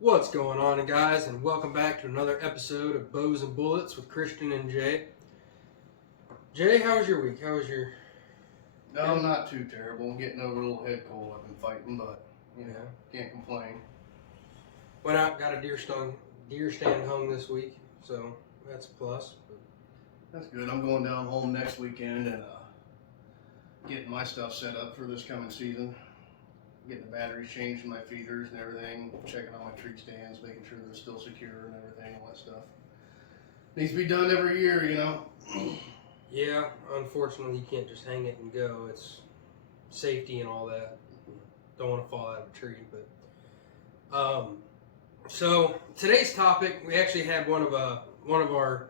What's going on, guys, and welcome back to another episode of Bows and Bullets with Christian and Jay. Jay, how was your week? How was your? No, not too terrible. I'm getting over a little head cold I've been fighting, but Yeah. can't complain. Went out, got a deer stand hung this week, so that's a plus. That's good. I'm going down home next weekend and getting my stuff set up for this coming season. Getting the batteries changed in my feeders and everything. Checking on my tree stands, making sure they're still secure and everything, all that stuff. Needs to be done every year. Yeah, unfortunately, you can't just hang it and go. It's safety and all that. Don't want to fall out of a tree, but so today's topic, we actually had one of our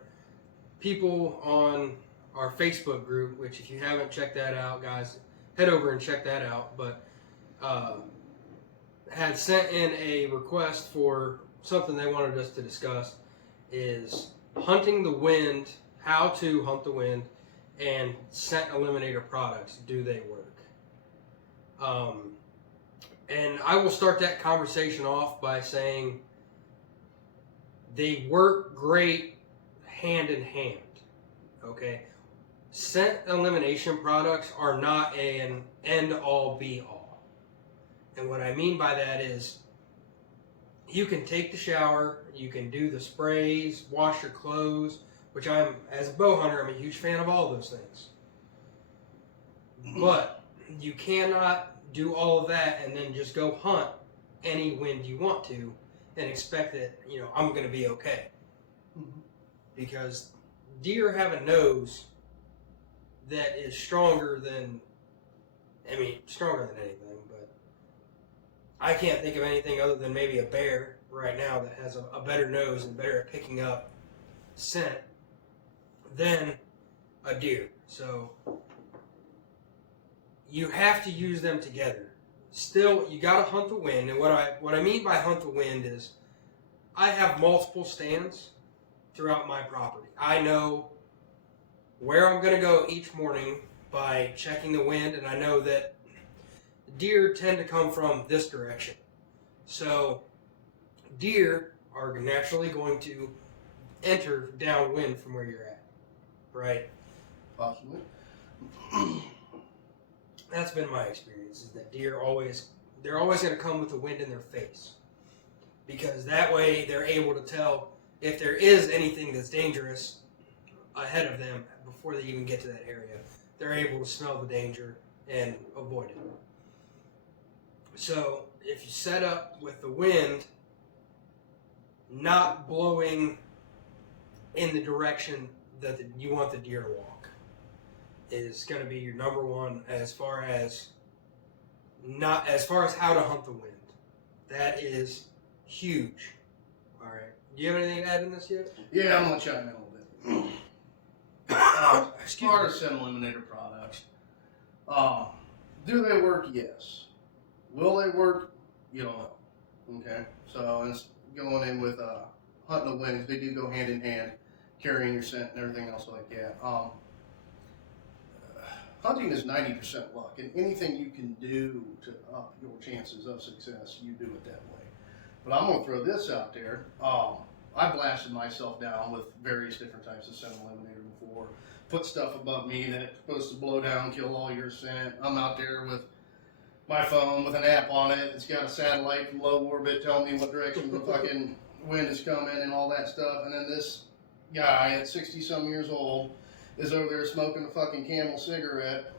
people on our Facebook group, which if you haven't checked that out, guys, head over and check that out. But had sent in a request for something they wanted us to discuss is hunting the wind, how to hunt the wind, and scent eliminator products. Do they work? And I will start that conversation off by saying they work great hand in hand. Okay? Scent elimination products are not an end all be all. And what I mean by that is you can take the shower, you can do the sprays, wash your clothes, which as a bow hunter, I'm a huge fan of all those things. But you cannot do all of that and then just go hunt any wind you want to and expect that, I'm going to be okay. Mm-hmm. Because deer have a nose that is stronger than anything, but I can't think of anything other than maybe a bear right now that has a better nose and better at picking up scent than a deer. So you have to use them together. Still, you got to hunt the wind, and what I mean by hunt the wind is I have multiple stands throughout my property. I know where I'm going to go each morning by checking the wind, and I know that deer tend to come from this direction. So deer are naturally going to enter downwind from where you're at, right? Possibly. That's been my experience, is that they're always going to come with the wind in their face, because that way they're able to tell if there is anything that's dangerous ahead of them before they even get to that area. They're able to smell the danger and avoid it. So if you set up with the wind not blowing in the direction that you want the deer to walk, is going to be your number one as far as how to hunt the wind. That is huge. All right. Do you have anything to add in this yet? Yeah, I'm gonna chime in a little bit. As far as scent eliminator products, do they work? Yes. Will they work? You don't know. Okay. So it's going in with hunting the wind. They do go hand in hand, carrying your scent and everything else like that. Hunting is 90% luck, and anything you can do to up your chances of success, you do it that way. But I'm going to throw this out there. I blasted myself down with various different types of scent eliminator before. Put stuff above me that it's supposed to blow down, kill all your scent. I'm out there with my phone with an app on it. It's got a satellite from low orbit telling me what direction the fucking wind is coming and all that stuff. And then this guy at 60-some years old is over there smoking a fucking Camel cigarette,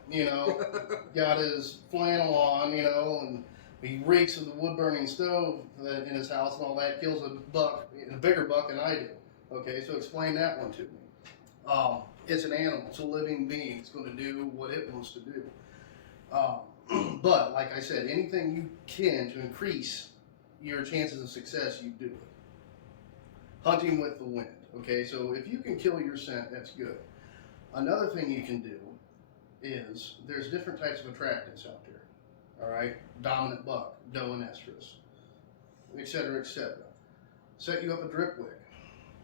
got his flannel on, and he reeks of the wood-burning stove in his house and all that, kills a bigger buck than I do. Okay, so explain that one to me. It's an animal. It's a living being. It's going to do what it wants to do. But, like I said, anything you can to increase your chances of success, you do it. Hunting with the wind. Okay, so if you can kill your scent, that's good. Another thing you can do is there's different types of attractants out there. All right, dominant buck, doe and estrus, etc., etc. Set you up a drip wick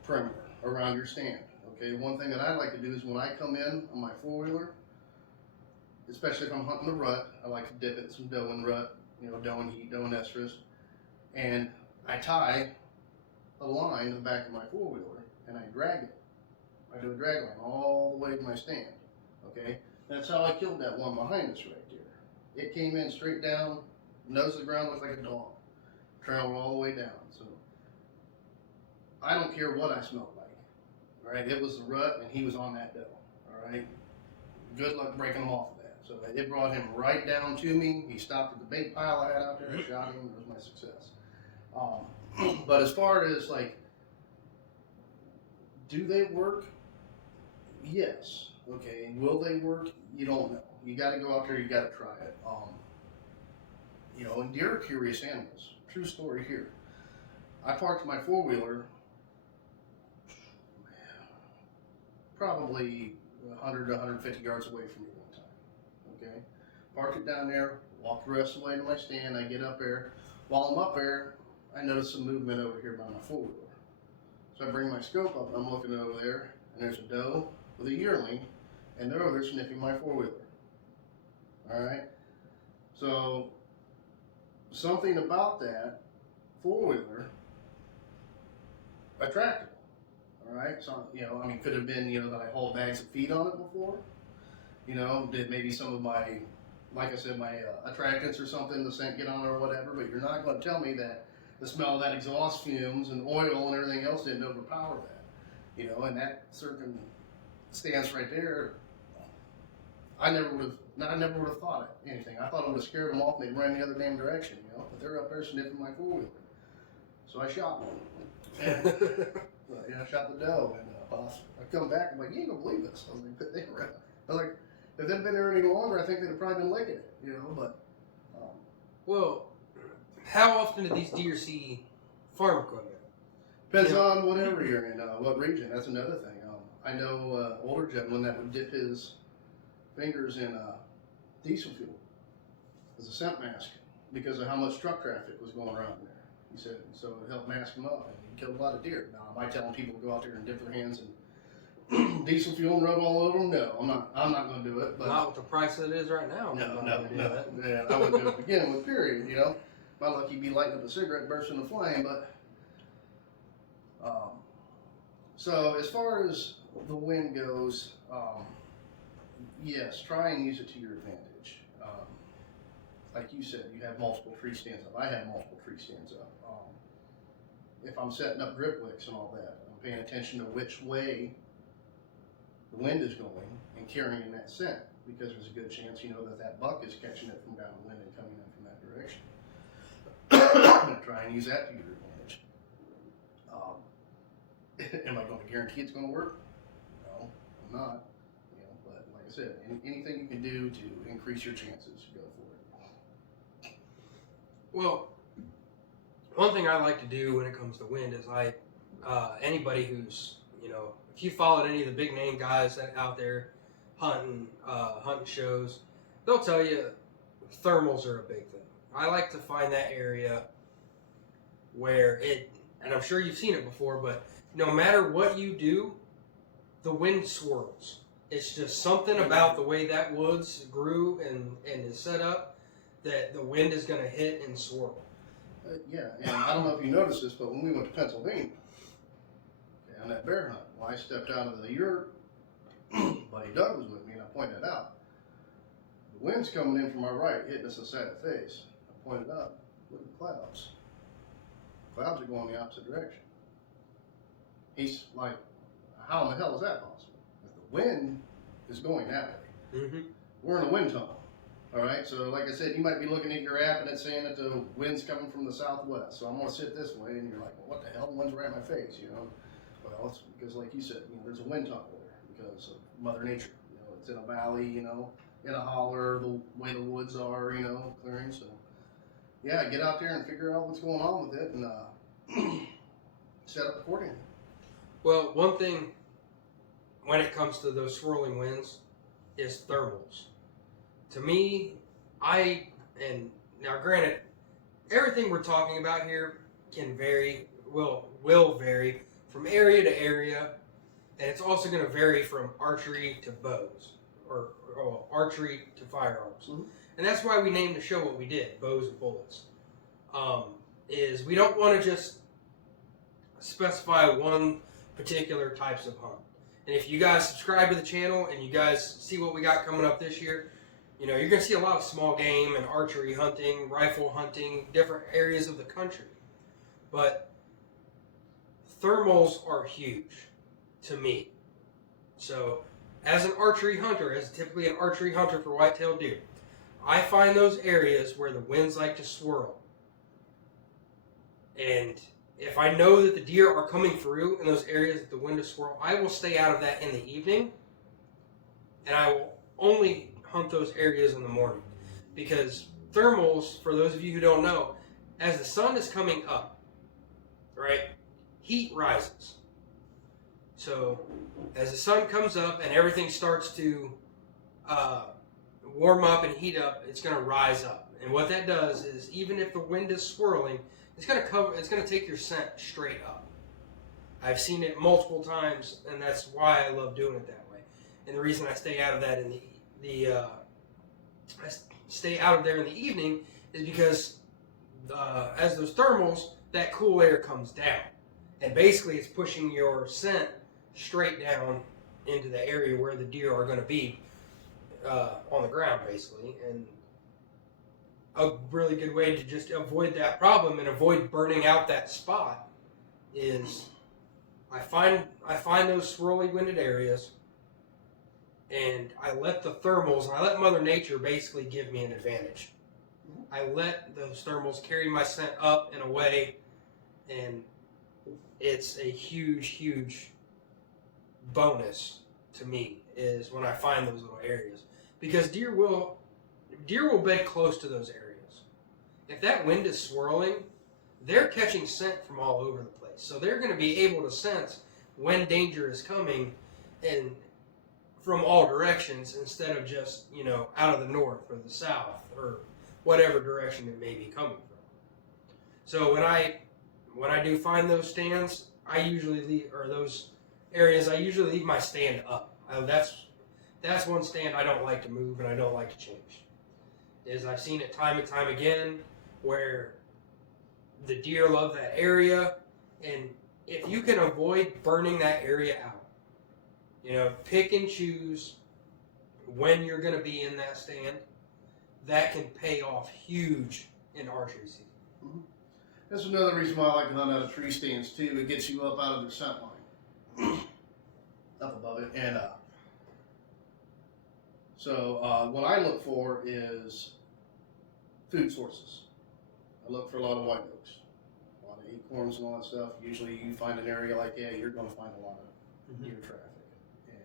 perimeter around your stand. Okay, one thing that I like to do is when I come in on my four-wheeler, especially if I'm hunting the rut, I like to dip it in some doe and rut, doe and heat, doe and estrus, and I tie a line to the back of my four-wheeler and I drag it. I do a drag line all the way to my stand. Okay? That's how I killed that one behind us right there. It came in straight down, nose to the ground, looked like a dog. Trailed all the way down. So I don't care what I smelled like. Alright? It was the rut and he was on that doe. Alright? Good luck breaking him off of that. So it brought him right down to me. He stopped at the bait pile I had out there. I shot him. It was my success. But as far as like, do they work? Yes. Okay. Will they work? You don't know. You got to go out there. You got to try it. You know, and deer are curious animals. True story here. I parked my four-wheeler probably 100 to 150 yards away from me one time. Okay. Parked it down there. Walked the rest of the way to my stand. I get up there. While I'm up there, I notice some movement over here by my four-wheeler. So I bring my scope up, I'm looking over there, and there's a doe with a yearling, and they're over there sniffing my four-wheeler. Alright? So, something about that four-wheeler attracted them. Alright? So, you know, I mean, could have been, you know, that I hauled bags of feed on it before. You know, did maybe some of my, like I said, my attractants or something, the scent get on it or whatever, but you're not going to tell me that the smell of that exhaust fumes and oil and everything else didn't overpower that, you know, and that circumstance right there, I never would have thought of anything. I thought it would have scared them off and they'd run the other damn direction, you know, but they're up there sniffing my four-wheeler. So I shot one. And, you know, I shot the doe, and I come back, I'm like, you ain't gonna believe this. I was like, they were, I was like, if they'd been there any longer, I think they'd have probably been licking it, you know, but. Well, how often do these deer see farm equipment? Depends on whatever you're in, what region. That's another thing. I know older gentleman that would dip his fingers in diesel fuel as a scent mask because of how much truck traffic was going around there. He said so it helped mask them up, and he killed a lot of deer. Now, am I telling people to go out there and dip their hands in diesel fuel and rub all over them? No, I'm not. I'm not going to do it. But not with the price that it is right now. No. Yeah, I wouldn't do it to begin with. Period. You know. My luck, you'd be lighting up a cigarette, bursting a flame, but, so as far as the wind goes, yes, try and use it to your advantage. Like you said, you have multiple tree stands up. I have multiple tree stands up. If I'm setting up grip wicks and all that, I'm paying attention to which way the wind is going and carrying that scent, because there's a good chance, you know, that buck is catching it from downwind and coming in from that direction. I'm going to try and use that to your advantage. Am I going to guarantee it's going to work? No, I'm not. You know, but like I said, anything you can do to increase your chances, go for it. Well, one thing I like to do when it comes to wind is anybody who's, you know, if you followed any of the big name guys that out there hunting shows, they'll tell you thermals are a big thing. I like to find that area where and I'm sure you've seen it before, but no matter what you do, the wind swirls. It's just something about the way that woods grew and is set up that the wind is going to hit and swirl. Yeah, and I don't know if you noticed this, but when we went to Pennsylvania, on that bear hunt, when I stepped out of the yurt, Buddy Doug was with me, and I pointed out, the wind's coming in from my right, hitting us inside the face. I pointed out, look at the clouds. Clouds are going the opposite direction. He's like, how in the hell is that possible? If the wind is going that way, we're in a wind tunnel. All right, so like I said, you might be looking at your app and it's saying that the wind's coming from the southwest. So I'm going to sit this way, and you're like, well, what the hell? The wind's right in my face, you know? Well, it's because, like you said, you know, there's a wind tunnel there because of Mother Nature. You know, it's in a valley, you know, in a holler, the way the woods are, you know, clearing. So, yeah, get out there and figure out what's going on with it and set up accordingly. Well, one thing when it comes to those swirling winds is thermals. To me, and now granted, everything we're talking about here can vary, will vary from area to area, and it's also going to vary from archery to bows, or archery to firearms. And that's why we named the show what we did, Bows and Bullets. is we don't want to just specify one particular types of hunt. And if you guys subscribe to the channel and you guys see what we got coming up this year, you know, you're going to see a lot of small game and archery hunting, rifle hunting, different areas of the country. But thermals are huge to me. So as an archery hunter, as typically an archery hunter for white-tailed deer, I find those areas where the winds like to swirl. And if I know that the deer are coming through in those areas that the wind is swirl, I will stay out of that in the evening. And I will only hunt those areas in the morning. Because thermals, for those of you who don't know, as the sun is coming up, right, heat rises. So as the sun comes up and everything starts to warm up and heat up, it's going to rise up. And what that does is, even if the wind is swirling, it's going to take your scent straight up. I've seen it multiple times, and that's why I love doing it that way. And the reason I stay out of that in I stay out of there in the evening is because as those thermals, that cool air comes down, and basically it's pushing your scent straight down into the area where the deer are going to be on the ground, basically. And a really good way to just avoid that problem and avoid burning out that spot is I find those swirly winded areas, and I let the thermals, I let Mother Nature basically give me an advantage. I let those thermals carry my scent up and away, and it's a huge, huge bonus to me is when I find those little areas, because deer will bed close to those areas. If that wind is swirling, they're catching scent from all over the place, so they're going to be able to sense when danger is coming and from all directions, instead of just, you know, out of the north or the south or whatever direction it may be coming from. So when I do find those stands, I usually leave, or those areas, I usually leave my stand up. That's one stand I don't like to move and I don't like to change. Is I've seen it time and time again where the deer love that area, and if you can avoid burning that area out, you know, pick and choose when you're going to be in that stand, that can pay off huge in archery season. Mm-hmm. That's another reason why I like to hunt out of tree stands too. It gets you up out of the scent line, up above it, and so what I look for is food sources. I look for a lot of white oaks, a lot of acorns and all that stuff. Usually you find an area like that, you're going to find a lot of deer traffic. And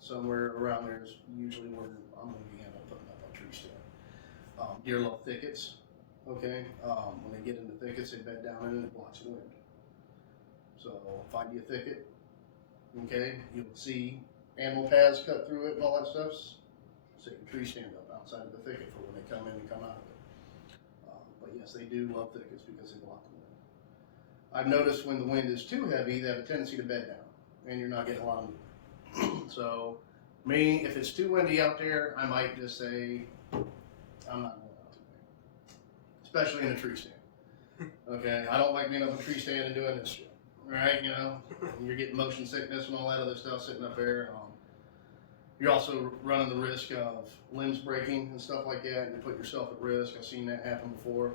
somewhere around there is usually where I'm going to be end up putting up a tree stand. Deer love thickets, okay? When they get into thickets, they bed down in it and it blocks the wind. So find you a thicket, okay? You'll see animal paths cut through it and all that stuff. Set your tree stand up outside of the thicket for when they come in and come out of it. But yes, they do love thickets because they block the wind. I've noticed when the wind is too heavy, they have a tendency to bed down, and you're not getting a lot of movement. So, me, if it's too windy out there, I might just say, I'm not going out today, especially in a tree stand. Okay, I don't like being up in a tree stand and doing this shit. Right? You know, you're getting motion sickness and all that other stuff sitting up there. You're also running the risk of limbs breaking and stuff like that, and you put yourself at risk. I've seen that happen before.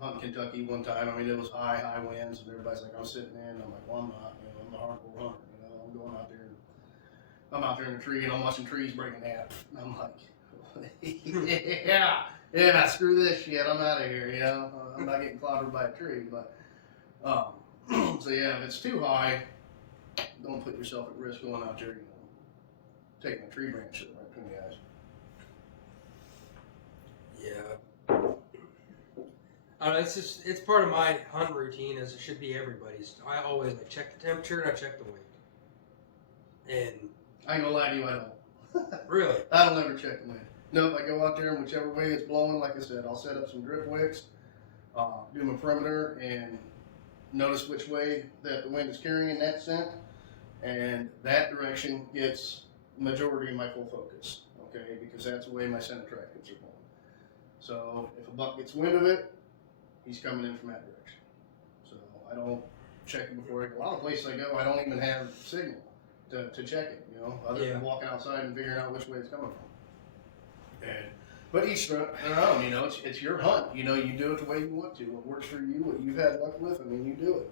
Hunting Kentucky one time, I mean, it was high winds, and everybody's like, I'm sitting in, and I'm like, well, I'm not, you know, I'm a hardcore hunter, you know, I'm going out there, and I'm out there in a tree, and I'm watching trees break in half. And I'm like, yeah, screw this shit, I'm out of here, you know, I'm not getting clobbered by a tree, but, so yeah, if it's too high, don't put yourself at risk going out there, you know, taking a tree branch right between the eyes. Yeah. It's part of my hunt routine, as it should be everybody's. I always check the temperature and I check the wind. And I ain't gonna lie to you, I don't. Really? I don't ever check the wind. Nope, I go out there and whichever way it's blowing, like I said, I'll set up some drip wicks, do my perimeter, and notice which way that the wind is carrying that scent, and that direction gets majority of my full focus, okay, because that's the way my scent attractants are going. So if a buck gets wind of it, he's coming in from that direction. So I don't check it before I go. A lot of places I go, I don't even have signal to check it, you know, other than walking outside and figuring out which way it's coming from. But each their own, you know, it's your hunt. You know, you do it the way you want to. What works for you, what you've had luck with, I mean, you do it.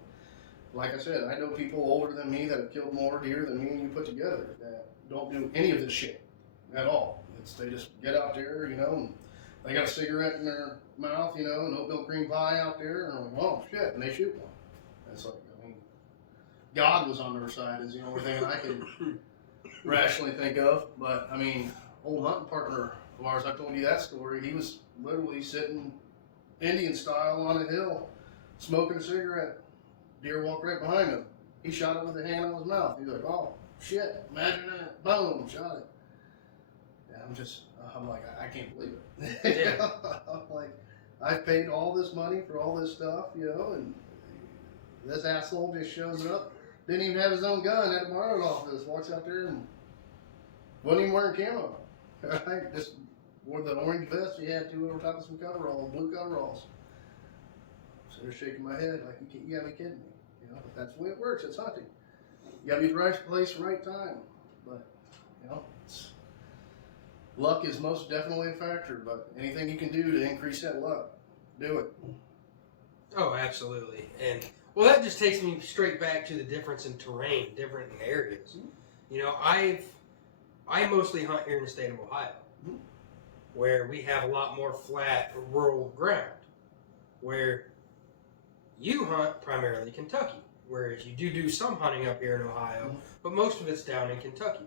Like I said, I know people older than me that have killed more deer than me and you put together that don't do any of this shit at all. They just get out there, you know, and they got a cigarette in their mouth, you know, and oatmeal cream pie out there, and they're like, oh shit, and they shoot one. And it's like, I mean, God was on their side is the only thing I can rationally think of. But I mean, old hunting partner of ours, I told you that story. He was literally sitting Indian style on a hill, smoking a cigarette. Deer walked right behind him. He shot it with a hand on his mouth. He's like, oh shit, imagine that. Boom, shot it. And I'm like, I can't believe it. Yeah. I'm like, I've paid all this money for all this stuff, you know, and this asshole just shows up, didn't even have his own gun at the borrowed office, walks out there and wasn't even wearing camo. Right? Just wore the orange vest he had to over top of some coveralls, blue coveralls. So they're shaking my head like, you gotta be kidding me. You know, but that's the way it works. It's hunting. You gotta be at the right place, right time. But, you know, luck is most definitely a factor, but anything you can do to increase that luck, do it. Oh, absolutely. And well, that just takes me straight back to the difference in terrain, different in areas. You know, I mostly hunt here in the state of Ohio, where we have a lot more flat rural ground, where you hunt primarily Kentucky, whereas you do some hunting up here in Ohio, but most of it's down in Kentucky.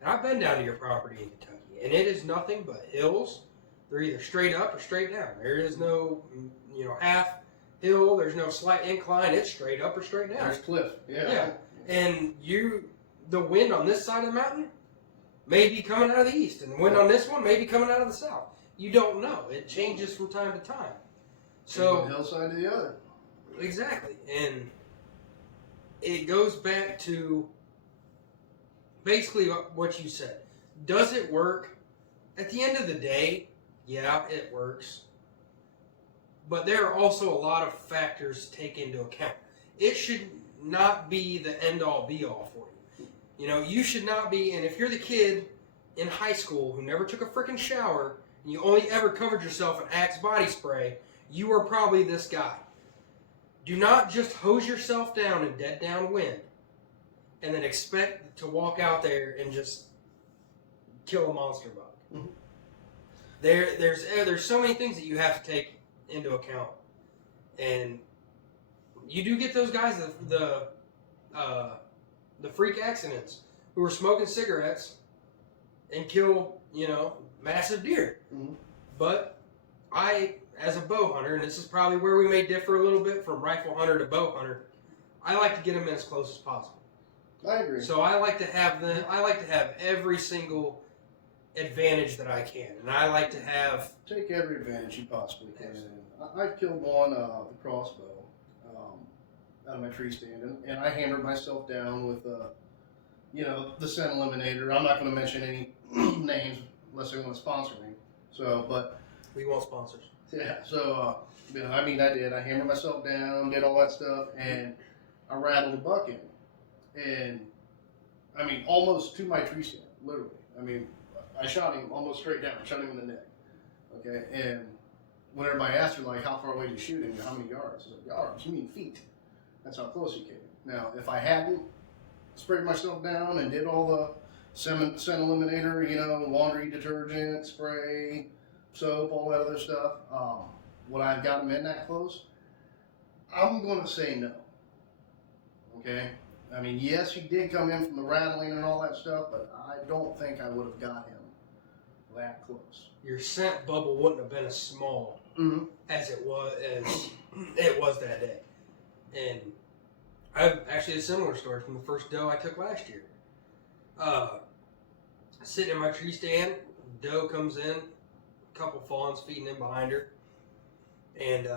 And I've been down to your property in Kentucky, and it is nothing but hills. They're either straight up or straight down. There is no, you know, half hill. There's no slight incline. It's straight up or straight down. There's cliff. Yeah. And the wind on this side of the mountain may be coming out of the east, and the wind on this one may be coming out of the south. You don't know. It changes from time to time. So one hillside to the other. Exactly. And it goes back to basically what you said. Does it work? At the end of the day, yeah, it works. But there are also a lot of factors to take into account. It should not be the end-all, be-all for you. You know, you should not be, and if you're the kid in high school who never took a freaking shower, and you only ever covered yourself in Axe body spray, you are probably this guy. Do not just hose yourself down in dead downwind and then expect to walk out there and just kill a monster bug. Mm-hmm. There's so many things that you have to take into account, and you do get those guys the freak accidents who are smoking cigarettes and kill, you know, massive deer. Mm-hmm. But as a bow hunter, and this is probably where we may differ a little bit from rifle hunter to bow hunter, I like to get them in as close as possible. I agree. So I like to have every single advantage that I can, and I like to have take every advantage you possibly can. I've killed one with a crossbow out of my tree stand, and I hammered myself down with you know, the scent eliminator. I'm not going to mention any names unless they want to sponsor me. So, but we want sponsors. Yeah, so, you know, I mean, I did. I hammered myself down, did all that stuff, and I rattled a buck in. And, I mean, almost to my tree stand, literally. I mean, I shot him almost straight down, shot him in the neck. Okay, and when everybody asked me, like, how far away did you shoot him, how many yards? I was like, yards, you mean feet. That's how close he came. Now, if I hadn't sprayed myself down and did all the scent eliminator, you know, laundry detergent, spray, soap, all that other stuff, would I have gotten him in that close? I'm going to say no. Okay? I mean, yes, he did come in from the rattling and all that stuff, but I don't think I would have got him that close. Your scent bubble wouldn't have been as small as it was that day. And I've actually a similar story from the first doe I took last year. Sitting in my tree stand, doe comes in, a couple fawns feeding in behind her, and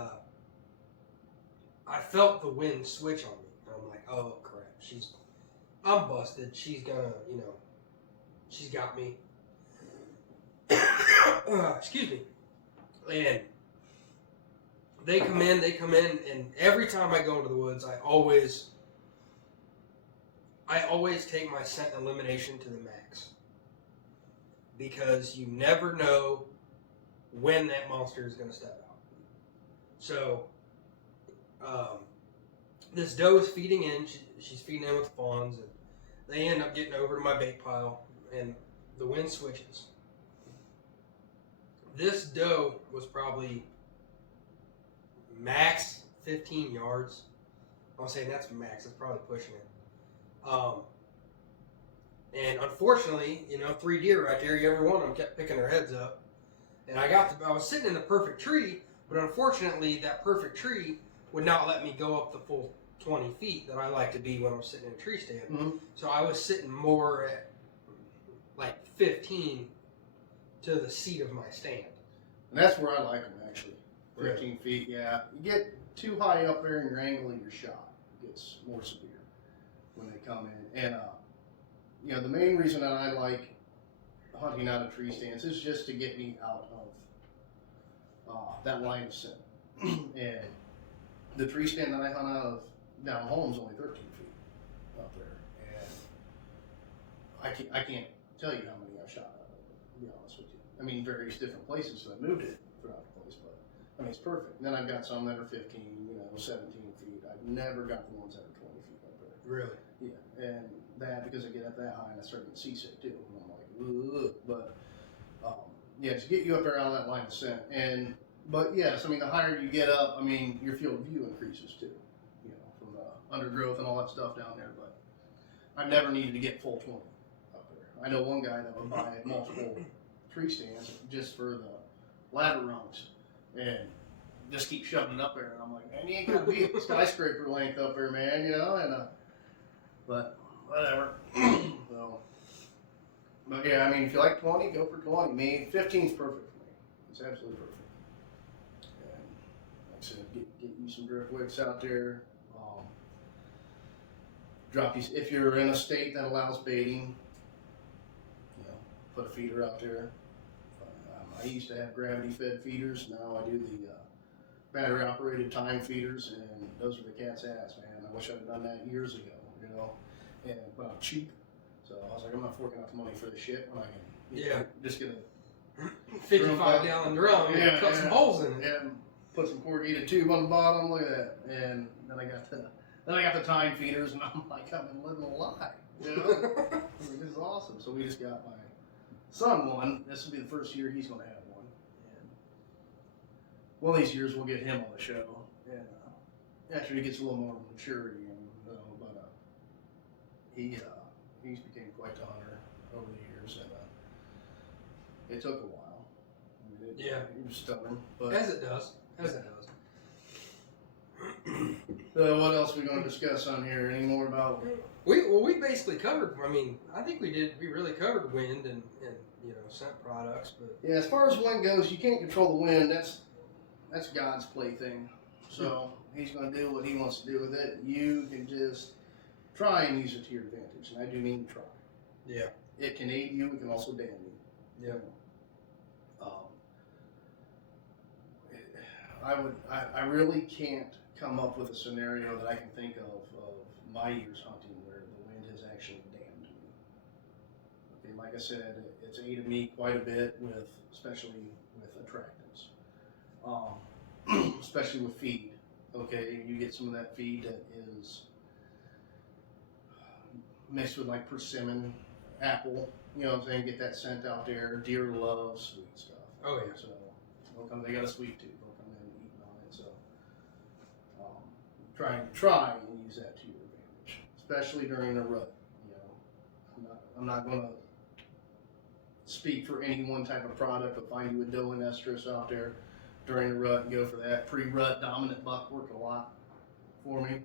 I felt the wind switch on me. And I'm like, oh crap, I'm busted. She's gonna, you know, she's got me. Excuse me. And they come in, and every time I go into the woods, I always take my scent elimination to the max, because you never know when that monster is going to step out. So, this doe is feeding in. She's feeding in with fawns, and they end up getting over to my bait pile, and the wind switches. This doe was probably max 15 yards. I'm saying that's max. That's probably pushing it. And unfortunately, 3 deer right there, every one of them kept picking their heads up. And I was sitting in the perfect tree, but unfortunately, that perfect tree would not let me go up the full 20 feet that I like to be when I'm sitting in a tree stand. Mm-hmm. So I was sitting more at like 15 to the seat of my stand. And that's where I like them, actually. 15 feet, yeah. You get too high up there and your angle of your shot gets more severe when they come in. And, the main reason that I like hunting out of tree stands is just to get me out of that line of scent. And the tree stand that I hunt out of down home is only 13 feet up there. And I can't tell you how many I've shot out of it, to be honest with you. I mean, various different places, so I moved it throughout the place, but I mean, it's perfect. And then I've got some that are 15, 17 feet. I've never got the ones that are 20 feet up there. Really? Yeah, and that, because I get up that high and I start getting seasick too. And I'm like, ugh. But, to get you up there out of that line of scent. But yes, I mean, the higher you get up, I mean, your field of view increases too. From the undergrowth and all that stuff down there. But I've never needed to get full 20 up there. I know one guy that would buy multiple tree stands just for the ladder rungs and just keep shoving it up there. And I'm like, man, you ain't gonna be a skyscraper length up there, man, but whatever. But yeah, I mean, if you like 20, go for 20. Me, 15 is perfect for me. It's absolutely perfect. And like I said, get you some drift wicks out there. Drop these, if you're in a state that allows baiting, put a feeder out there. I used to have gravity fed feeders. Now I do the battery operated time feeders, and those are the cat's ass, man. I wish I'd have done that years ago, but I'm cheap. So I was like, I'm not forking out the money for this shit when I can just get a 55-gallon drum and cut some holes in it. And put some corrugated tube on the bottom. Look at that. And then I got the time feeders, and I'm like, I've been living a lie. This is awesome. So we just got my son one. This will be the first year he's going to have one. And one of these years we'll get him on the show. And after he gets a little more maturity, he's became quite the hunter over the years, and it took a while. I mean, he was stubborn, but As it does. So what else are we going to discuss on here? Any more about? We basically covered. I mean, I think we really covered wind and scent products, but Yeah, as far as wind goes, you can't control the wind. That's God's plaything. So He's going to do what He wants to do with it. You can just try and use it to your advantage, and I do mean try. Yeah. It can aid you. It can also damn you. Yeah. I really can't come up with a scenario that I can think of my years hunting where the wind has actually damned me. Okay, like I said, it's aided me quite a bit especially with attractants, especially with feed. Okay, you get some of that feed that is mixed with like persimmon, apple. You know what I'm saying? Get that scent out there. Deer love sweet stuff. Oh yeah. So they got a sweet tooth. They'll come in and eat on it. So try and use that to your advantage, especially during a rut. I'm not going to speak for any one type of product, but find you a doe and estrus out there during the rut and go for that. Pre-rut dominant buck worked a lot for me.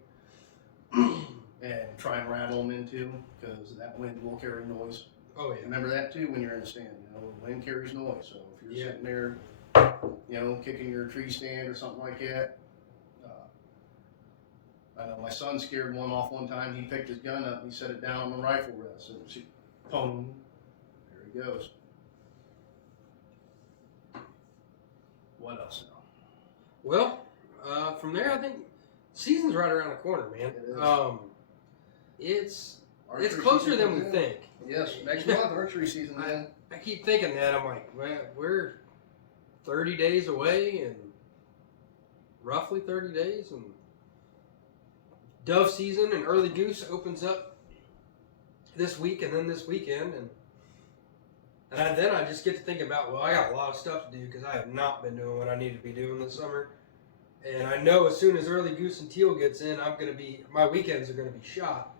And try and rattle them into, because that wind will carry noise. Oh yeah. Remember that too when you're in a stand. The wind carries noise. So if you're sitting there, kicking your tree stand or something like that. I know my son scared one off one time. He picked his gun up and he set it down on the rifle rest, and she, boom, there he goes. What else now? Well, From there, I think season's right around the corner, man. It is. It's closer season than comes we in. think. Yes, next month archery season. Then I keep thinking that. I'm like, well, we're 30 days away, and roughly 30 days, and dove season and early goose opens up this week and then this weekend, and then I just get to think about, well, I got a lot of stuff to do because I have not been doing what I need to be doing this summer. And I know as soon as early goose and teal gets in, my weekends are gonna be shot.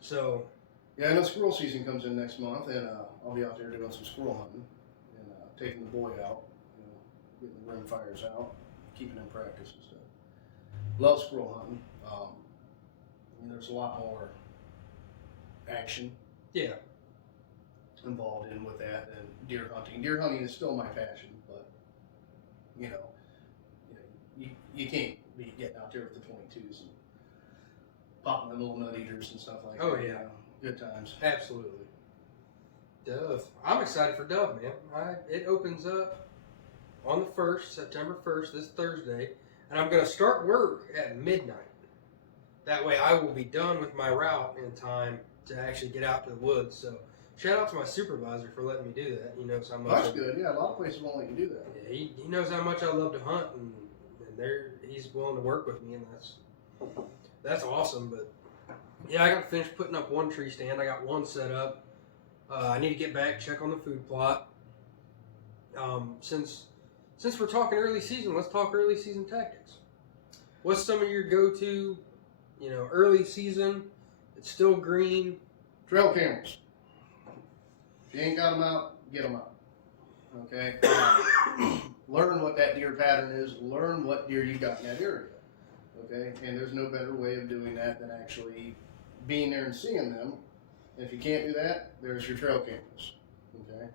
So yeah, I know squirrel season comes in next month, and I'll be out there doing some squirrel hunting and taking the boy out, getting the rim fires out, keeping him practice and stuff. Love squirrel hunting. There's a lot more action. Yeah. Involved in with that than deer hunting. Deer hunting is still my passion, but you can't be getting out there with the 22s and popping them little nut eaters and stuff like that. Oh, yeah. Good times. Absolutely. Dove. I'm excited for Dove, man. It opens up on the 1st, September 1st, this Thursday, and I'm going to start work at midnight. That way I will be done with my route in time to actually get out to the woods. So shout out to my supervisor for letting me do that. He knows how much. That's good. Yeah, a lot of places won't let you do that. Yeah, he knows how much I love to hunt, and he's willing to work with me, and that's awesome. But yeah, I got to finish putting up one tree stand. I got one set up. I need to get back, check on the food plot. Since we're talking early season, let's talk early season tactics. What's some of your go-to, early season? It's still green. Trail cameras. If you ain't got them out, get them out. Okay? Learn what that deer pattern is. Learn what deer you got in that area. Okay? And there's no better way of doing that than actually being there and seeing them. If you can't do that, there's your trail cameras. Okay?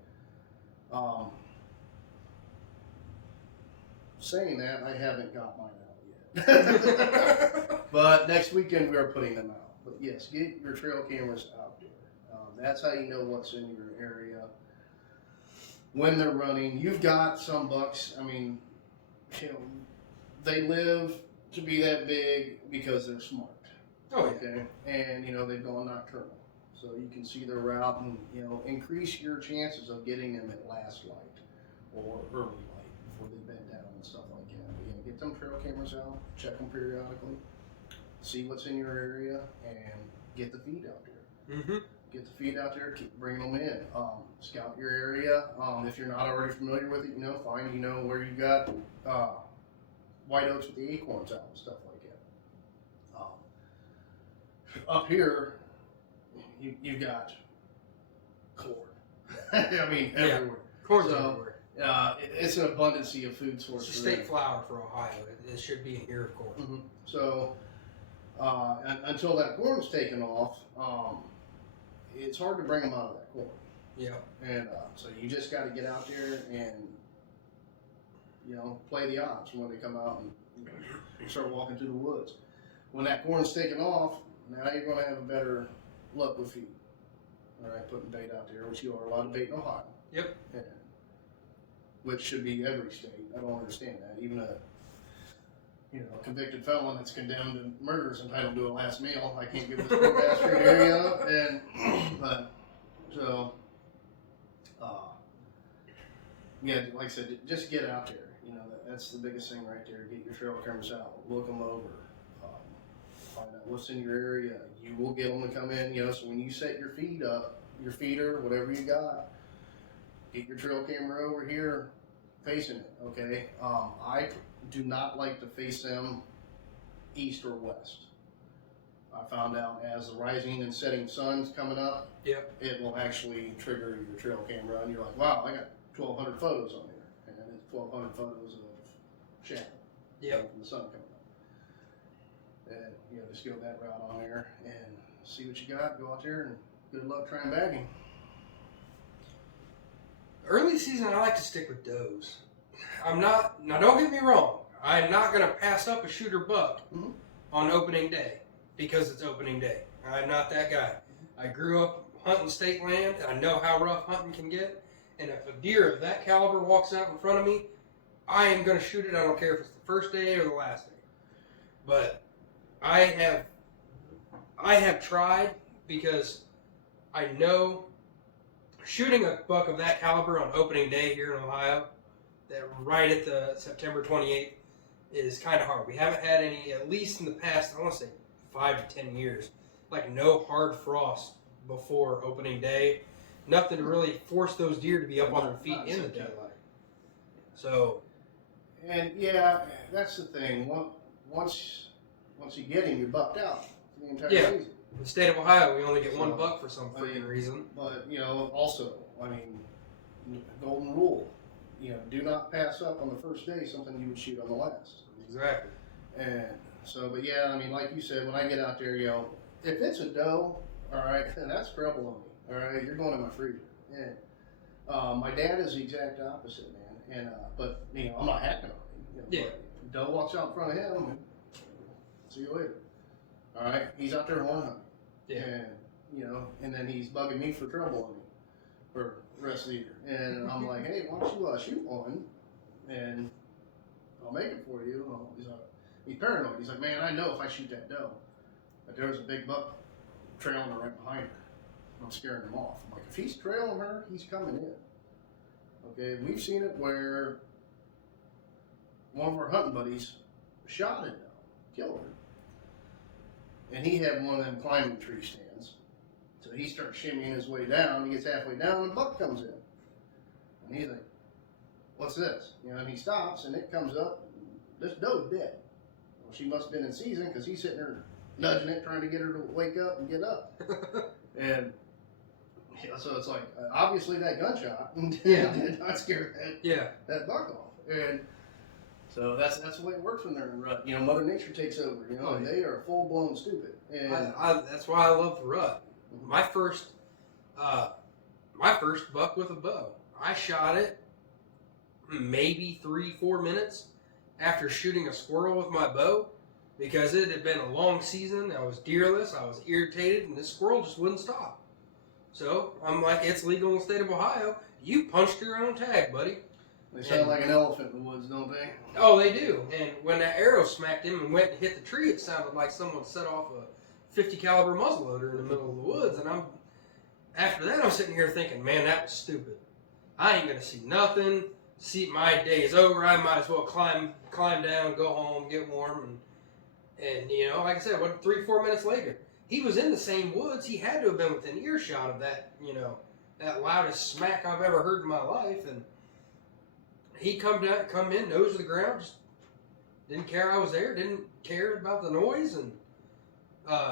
Saying that, I haven't got mine out yet. But next weekend we are putting them out. But yes, get your trail cameras out there. That's how you know what's in your area. When they're running, you've got some bucks. I mean, they live to be that big because they're smart. Oh, yeah. Okay, and they've gone nocturnal, so you can see their route and increase your chances of getting them at last light or early light before they bed down and stuff like that. But, get them trail cameras out, check them periodically, see what's in your area, and get the feed out there. Mm-hmm. Get the feed out there, keep bringing them in. Scout your area. If you're not already familiar with it, find where you got white oaks with the acorns out and stuff like that. Up here, you got corn. I mean, everywhere. Corn's everywhere. It's an abundancy of food source. It's a state flower for Ohio. It should be in here, of course. Mm-hmm. So until that corn's taken off, it's hard to bring them out of that corn. Yeah. And so you just got to get out there and play the odds when they come out and start walking through the woods. When that corn's taken off, now you're going to have a better luck with feed. All right, putting bait out there, which you are allowed to bait in Ohio. Yep. And, which should be every state. I don't understand that. Even a convicted felon that's condemned to murder is entitled to a last meal. I can't give this poor bastard area up. Like I said, just get out there. That's the biggest thing right there. Get your trail cameras out, look them over, find out what's in your area. You will get them to come in. So when you set your feed up, your feeder, whatever you got, get your trail camera over here, facing it. Okay. I do not like to face them east or west. I found out as the rising and setting sun's coming up, yep, it will actually trigger your trail camera, and you're like, wow, I got 1,200 photos on here, and it's 1,200 photos of shadow, yep, from the sun coming up. And just go that route on there and see what you got. Go out there and good luck trying bagging. Early season, I like to stick with does. Now don't get me wrong, I'm not going to pass up a shooter buck on opening day because it's opening day. I'm not that guy. I grew up hunting state land, and I know how rough hunting can get, and if a deer of that caliber walks out in front of me, I am going to shoot it. I don't care if it's the first day or the last day. But I have tried because I know shooting a buck of that caliber on opening day here in Ohio, that right at the September 28th, is kind of hard. We haven't had any, at least in the past, I want to say 5 to 10 years, like no hard frost before opening day. Nothing to really force those deer to be up on their feet in the daylight. So, and yeah, that's the thing. Once you get him, you're bucked out for the entire season. In the state of Ohio, we only get So, one buck for some freaking reason. But also, golden rule. Do not pass up on the first day something you would shoot on the last. Exactly. And so, but yeah, like you said, when I get out there, if it's a doe, all right, then that's trouble on me. All right, you're going in my freezer. And my dad is the exact opposite, man. And but I'm not hacking on him. Yeah. But doe walks out in front of him. And see you later. All right, he's out there horn hunting. Yeah. And and then he's bugging me for trouble on me for the rest of the year. And I'm like, hey, why don't you shoot one, and I'll make it for you. He's paranoid. He's like, man, I know if I shoot that doe, that there's a big buck trailing her right behind her. I'm scaring him off. I'm like, if he's trailing her, he's coming in. Okay, we've seen it where one of our hunting buddies shot it, killed her. And he had one of them climbing tree stands. So he starts shimmying his way down. He gets halfway down, and a buck comes in. And he's like, what's this? And he stops, and it comes up. This doe's dead. Well, she must have been in season because he's sitting there nudging it, trying to get her to wake up and get up. And so it's like, obviously that gunshot did not scare that buck off. And so that's the way it works when they're in rut. Mother Nature takes over. And they are full blown stupid. And that's why I love the rut. My first buck with a bow, I shot it maybe 3-4 minutes after shooting a squirrel with my bow, because it had been a long season. I was deerless. I was irritated, and this squirrel just wouldn't stop. So I'm like, it's legal in the state of Ohio. You punched your own tag, buddy. They sound like an elephant in the woods, don't they? Oh, they do. And when that arrow smacked him and went and hit the tree, it sounded like someone set off a 50 caliber muzzleloader in the middle of the woods. And after that, I'm sitting here thinking, man, that was stupid. I ain't gonna see nothing. My day is over. I might as well climb down, go home, get warm, and like I said, 3-4 minutes later, he was in the same woods. He had to have been within earshot of that, that loudest smack I've ever heard in my life. And he come in, nose to the ground, just didn't care I was there, didn't care about the noise, and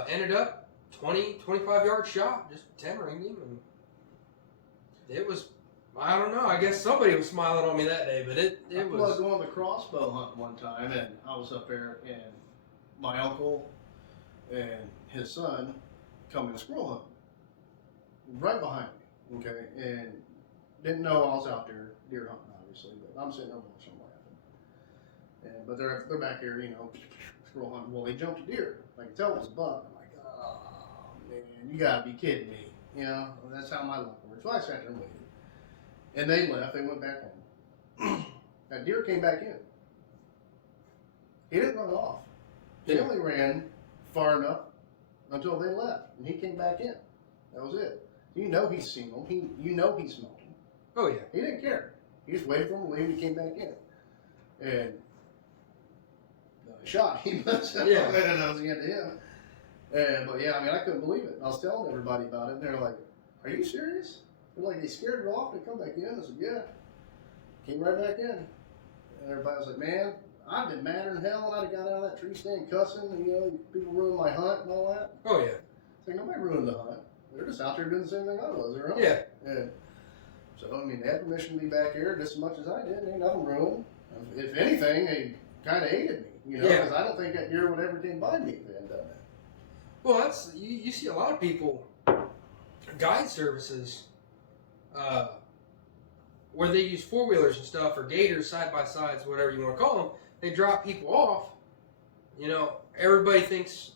ended up 20-25 yard shot, just tethering him. And it was, I don't know, I guess somebody was smiling on me that day, but it was. I was going to crossbow hunt one time, and I was up there, and my uncle and his son come in squirrel hunting right behind me, okay, and didn't know I was out there deer hunting, obviously, but I'm sitting there watching them laughing. But they're back here, squirrel hunting. Well, they jumped a deer. I could tell it was a buck. I'm like, oh man, you gotta be kidding me. That's how my luck works. So I sat there and waited. And they left. They went back home. That deer came back in. He didn't run off. He only ran far enough until they left, and he came back in. That was it. He's seen them. He smelled them. Oh yeah. He didn't care. He just waited for him to leave, and he came back in. And shot him. That was the end of him. But yeah, I couldn't believe it. I was telling everybody about it, and they're like, "Are you serious?" They're like, "They scared it off. They come back in." I said, "Yeah." Came right back in. And everybody was like, "Man, I'd been madder than hell, and I'd have got out of that tree stand cussing, and people ruined my hunt and all that." Oh yeah. It's like, nobody ruined the hunt. They're just out there doing the same thing I was. They're Yeah. And so they had permission to be back here just as much as I did. Ain't nothing ruined. If anything, they kind of aided me, because I don't think that deer would ever came by me if they hadn't done that. Well, that's you see a lot of people, guide services, where they use 4-wheelers and stuff, or gators, side-by-sides, whatever you want to call them. They drop people off. Everybody thinks,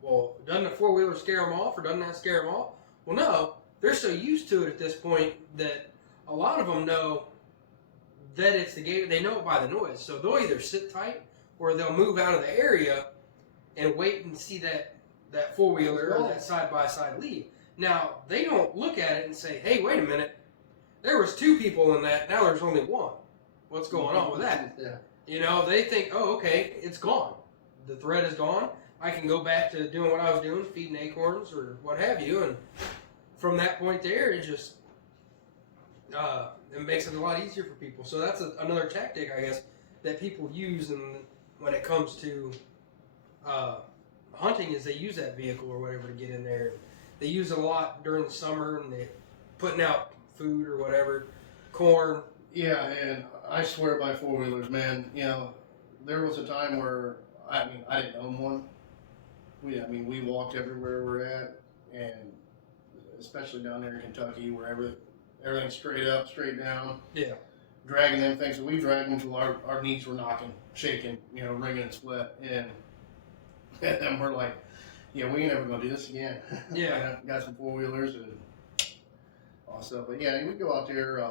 well, doesn't a 4-wheeler scare them off, or doesn't that scare them off? Well, no. They're so used to it at this point that a lot of them know that it's the gator. They know it by the noise, so they'll either sit tight or they'll move out of the area and wait and see that four-wheeler or that side-by-side leave. Now, they don't look at it and say, hey, wait a minute, there was 2 people in that, now there's only 1. What's going on with that? Yeah. You know, they think, oh, okay, it's gone. The threat is gone. I can go back to doing what I was doing, feeding acorns or what have you, and from that point there, it just it makes it a lot easier for people. So that's another tactic, I guess, that people use when it comes to hunting is they use that vehicle or whatever to get in there. They use it a lot during the summer and they're putting out food or whatever, corn. Yeah, and I swear by four-wheelers, man. You know, there was a time where, I didn't own one. We walked everywhere we're at, and especially down there in Kentucky, where everything's straight up, straight down. Yeah. Dragging them things, we dragged them until our knees were knocking, shaking, wringing in sweat, and we're like, yeah, we ain't ever gonna do this again. Yeah. Got some four-wheelers and all stuff, but yeah, we go out there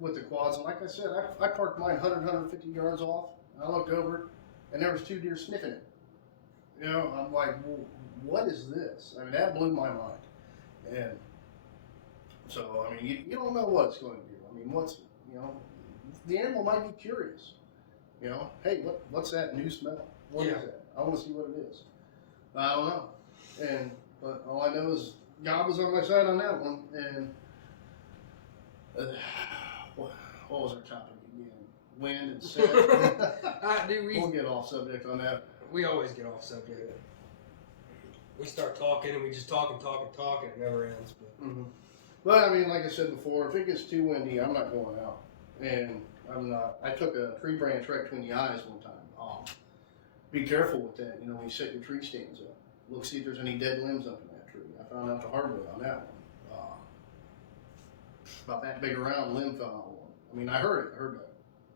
with the quads, and like I said, I parked mine 150 yards off, and I looked over, and there was 2 deer sniffing it. I'm like, well, what is this? That blew my mind. And so, you don't know what it's going to do. The animal might be curious. Hey, what's that new smell? What is that? I want to see what it is. I don't know. But all I know is God was on my side on that one. And what was our topic again? Wind and set. We'll get off subject on that. We always get off subject. We start talking and we just talk and it never ends. But like I said before, if it gets too windy, I'm not going out. And I took a tree branch right between the eyes one time. Be careful with that, when you set your tree stands up. Look, see if there's any dead limbs up in that tree. I found out the hard way on that one. About that big around limb fell out one. I heard it. I heard that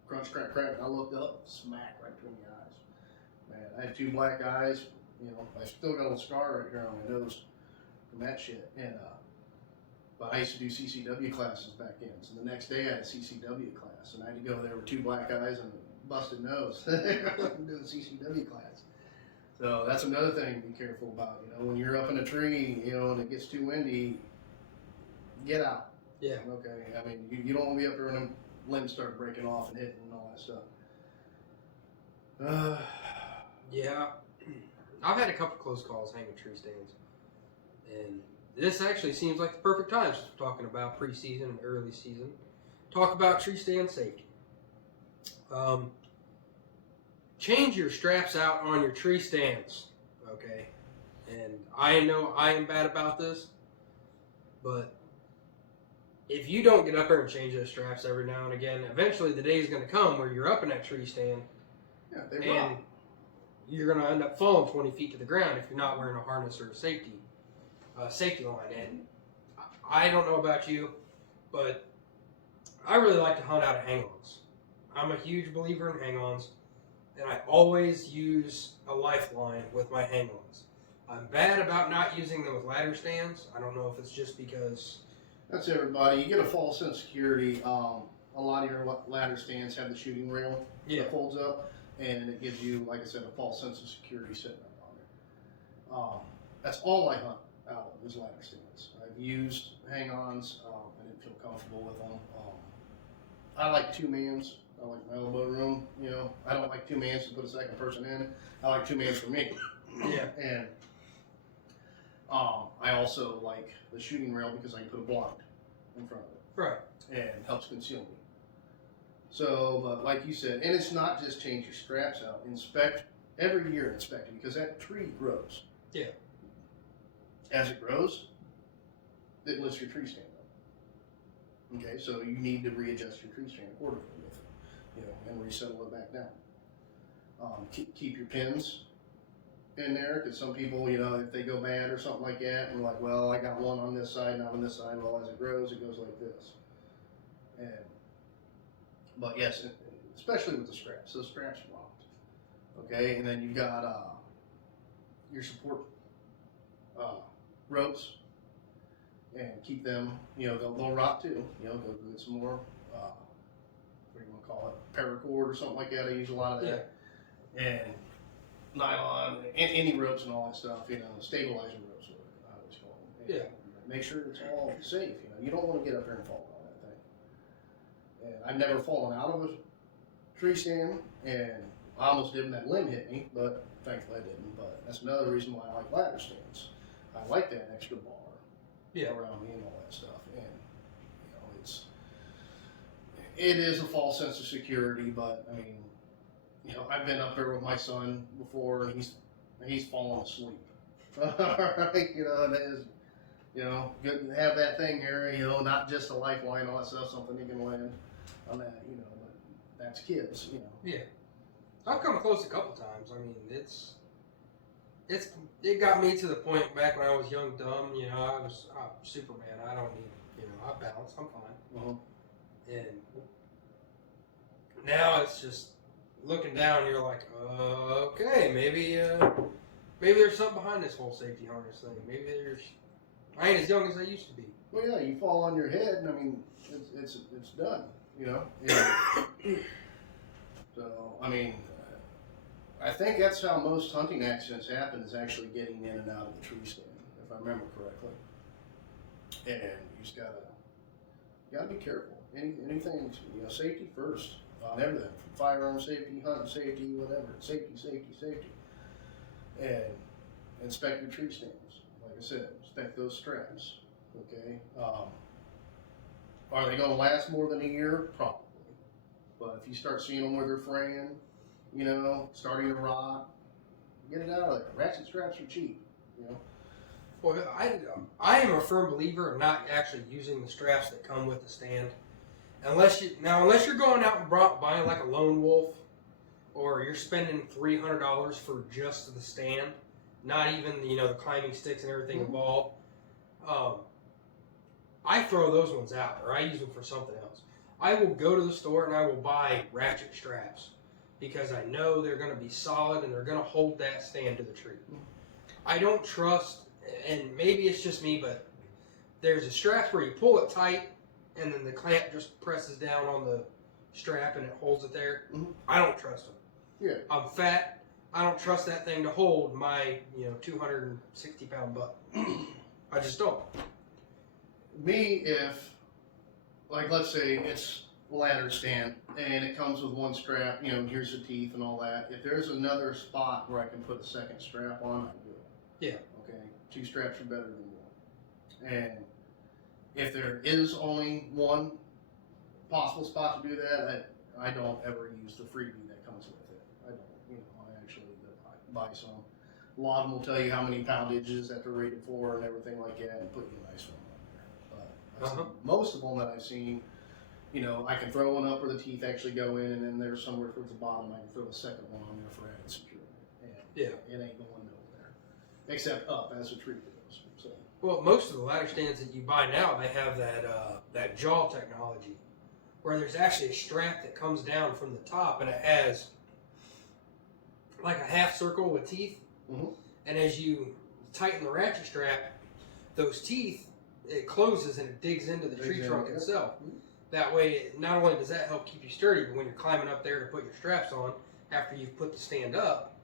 crunch, crack, crack. I looked up, smack right between the eyes. Man, I had 2 black eyes. I still got a scar right here on my nose from that shit. And but I used to do CCW classes back then. So the next day I had a CCW class, and I had to go there with 2 black eyes and a busted nose. Do a CCW class. So that's another thing to be careful about. When you're up in a tree, and it gets too windy, get out. Yeah. Okay. You don't want to be up there and them limbs start breaking off and hitting and all that stuff. Yeah. I've had a couple close calls hanging tree stands. And this actually seems like the perfect time since we're talking about preseason and early season. Talk about tree stand safety. Change your straps out on your tree stands, okay? And I know I am bad about this, but if you don't get up there and change those straps every now and again, eventually the day is going to come where you're up in that tree stand and you're going to end up falling 20 feet to the ground if you're not wearing a harness or a safety line. And I don't know about you, but I really like to hunt out of hang-ons. I'm a huge believer in hang-ons, and I always use a lifeline with my hang-ons. I'm bad about not using them with ladder stands. I don't know if it's just because... That's everybody. You get a false sense of security. A lot of your ladder stands have the shooting rail that folds up, and it gives you, like I said, a false sense of security sitting up on there. That's all I hunt out is ladder stands. I've used hang-ons. I didn't feel comfortable with them. I like 2-mans. I like my elbow room. I don't like 2-mans to put a second person in. I like 2-mans for me. Yeah. And I also like the shooting rail because I can put a blind in front of it. Right. And helps conceal me. So, but like you said, and it's not just change your straps out. Inspect every year. Inspect it because that tree grows. Yeah. As it grows, it lifts your tree stand up. Okay, so you need to readjust your tree stand accordingly with it, and resettle it back down. Keep your pins in there because some people, if they go bad or something like that, and like, well, I got one on this side, not on this side. Well, as it grows, it goes like this. But yes, especially with the straps. So the straps are locked. Okay, and then you've got your support ropes, and keep them. They'll rot too. Go get some more what do you want to call it, paracord or something like that. I use a lot of that. And nylon, any ropes and all that stuff, stabilizer ropes, what I always call them. And make sure it's all safe. You don't want to get up there and fall on that thing. And I've never fallen out of a tree stand, and I almost did when that limb hit me, but thankfully I didn't. But that's another reason why I like ladder stands. I like that extra bar around me and all that stuff. And it is a false sense of security, but I mean, I've been up there with my son before, and he's fallen asleep. Alright, and it is, good to have that thing here, not just a lifeline, all that stuff, something you can land on that, but that's kids, Yeah. I've come close a couple times. I mean, it got me to the point back when I was young, dumb, I was Superman. I don't need, I balance, I'm fine. And now it's just looking down, you're like, okay, maybe there's something behind this whole safety harness thing. Maybe I ain't as young as I used to be. Well, yeah, you fall on your head, and I mean, it's done, And so, I mean, I think that's how most hunting accidents happen, is actually getting in and out of the tree stand, if I remember correctly. And you just gotta be careful. Anything, safety first on everything, from firearm safety, hunting safety, whatever. Safety. And inspect your tree stands. Like I said, inspect those straps. Okay. Are they going to last more than a year? Probably. But if you start seeing them where they're fraying, starting to rot, get it out of there. Ratchet straps are cheap. Well, I am a firm believer in not actually using the straps that come with the stand. Unless you're going out and buying like a Lone Wolf, or you're spending $300 for just the stand, not even the climbing sticks and everything involved. I throw those ones out, or I use them for something else. I will go to the store and I will buy ratchet straps because I know they're going to be solid and they're going to hold that stand to the tree. I don't trust, and maybe it's just me, but there's a strap where you pull it tight and then the clamp just presses down on the strap and it holds it there. I don't trust them. Yeah. I'm fat. I don't trust that thing to hold my 260-pound butt. I just don't. Me, if, like, let's say it's a ladder stand and it comes with one strap, here's the teeth and all that. If there's another spot where I can put a second strap on, I do it. Yeah. Okay. 2 straps are better than 1. And if there is only one possible spot to do that, I don't ever use the freebie that comes with it. I don't. I actually buy some. A lot of them will tell you how many poundages that they're rated for and everything like that, and put you a nice one on there. But most of them that I've seen, I can throw one up where the teeth actually go in, and then there's somewhere towards the bottom I can throw a second one on there for added security. And it ain't going nowhere, except up as the tree goes. So. Well, most of the ladder stands that you buy now, they have that jaw technology, where there's actually a strap that comes down from the top, and it has like a half circle with teeth. And as you tighten the ratchet strap, those teeth, it closes and it digs into the tree trunk itself. That way, not only does that help keep you sturdy, but when you're climbing up there to put your straps on, after you've put the stand up,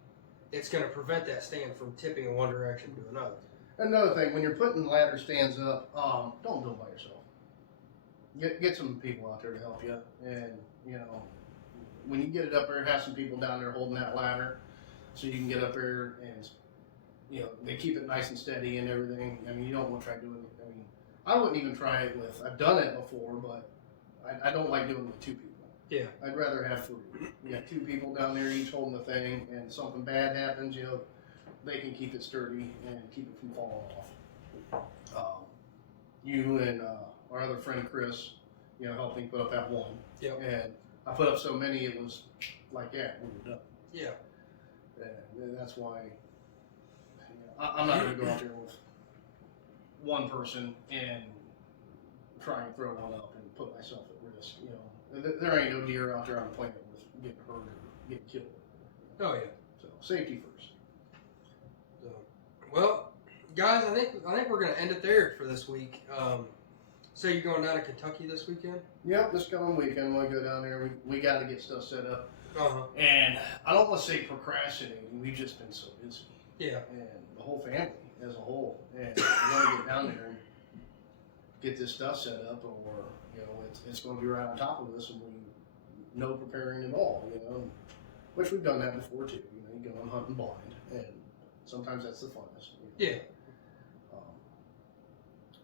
it's going to prevent that stand from tipping in one direction to another. Another thing, when you're putting ladder stands up, don't do it by yourself. Get some people out there to help you, and when you get it up there, have some people down there holding that ladder, so you can get up there and they keep it nice and steady and everything. I mean, you don't want to try doing it. I mean, I wouldn't even try it with. I've done it before, but I don't like doing it with 2 people. Yeah, I'd rather have 3. You got 2 people down there, each holding the thing, and something bad happens, they can keep it sturdy and keep it from falling off. You and our other friend Chris, helped me put up that one. Yep. And I put up so many, it was like that. We were done. Yeah. And that's why I'm not going to go out there with one person and try and throw one up and put myself at risk. There ain't no deer out there on the planet with getting hurt or getting killed. Oh yeah. So safety first. So, well, guys, I think we're going to end it there for this week. So you're going down to Kentucky this weekend? Yep, this coming weekend we'll go down there. We got to get stuff set up. Uh-huh. And I don't want to say procrastinating. We've just been so busy. Yeah. And the whole family as a whole. And we want to get down there and get this stuff set up, or it's going to be right on top of us, and we no preparing at all. Which we've done that before too. You go on hunting blind, and sometimes that's the funnest. Yeah.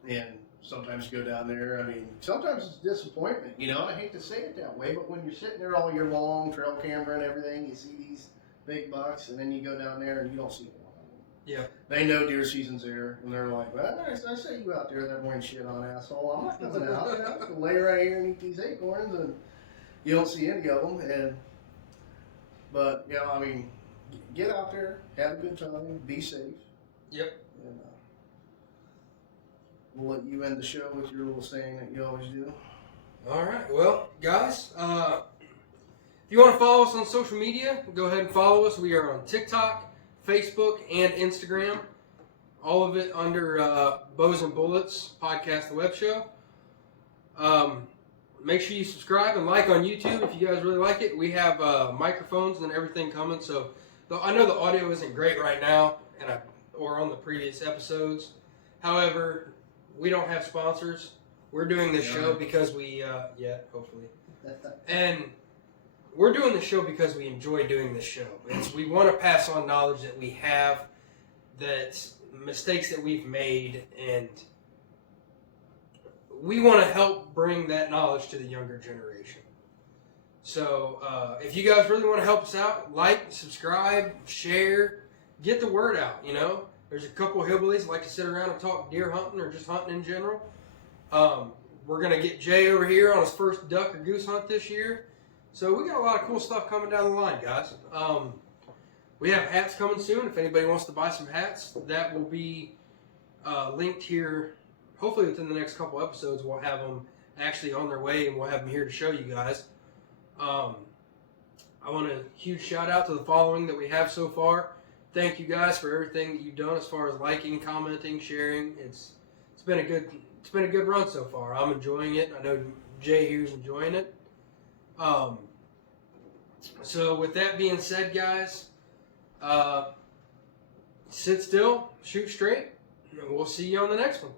And sometimes you go down there. I mean, sometimes it's disappointment. And I hate to say it that way, but when you're sitting there all year long, trail camera and everything, you see these big bucks, and then you go down there and you don't see them. Yeah. They know deer season's there, and they're like, well, I say you out there that morning shit on, asshole. I'm not coming out. I'm just going to lay right here and eat these acorns, and you don't see any of them. But, I mean, get out there, have a good time, be safe. Yep. And we'll let you end the show with your little saying that you always do. All right. Well, guys, if you want to follow us on social media, go ahead and follow us. We are on TikTok, Facebook, and Instagram. All of it under Bows and Bullets Podcast, the web show. Make sure you subscribe and like on YouTube if you guys really like it. We have microphones and everything coming, so I know the audio isn't great right now, or on the previous episodes. However, we don't have sponsors. We're doing this show because we, hopefully. And we're doing this show because we enjoy doing this show. We want to pass on knowledge that we have, that mistakes that we've made, and we want to help bring that knowledge to the younger generation. So if you guys really want to help us out, like, subscribe, share, get the word out, There's a couple of hillbillies that like to sit around and talk deer hunting or just hunting in general. We're going to get Jay over here on his first duck or goose hunt this year. So we got a lot of cool stuff coming down the line, guys. We have hats coming soon. If anybody wants to buy some hats, that will be linked here. Hopefully within the next couple episodes, we'll have them actually on their way, and we'll have them here to show you guys. I want a huge shout out to the following that we have so far. Thank you guys for everything that you've done as far as liking, commenting, sharing. It's been a good run so far. I'm enjoying it. I know Jay here's enjoying it. So with that being said, guys, sit still, shoot straight, and we'll see you on the next one.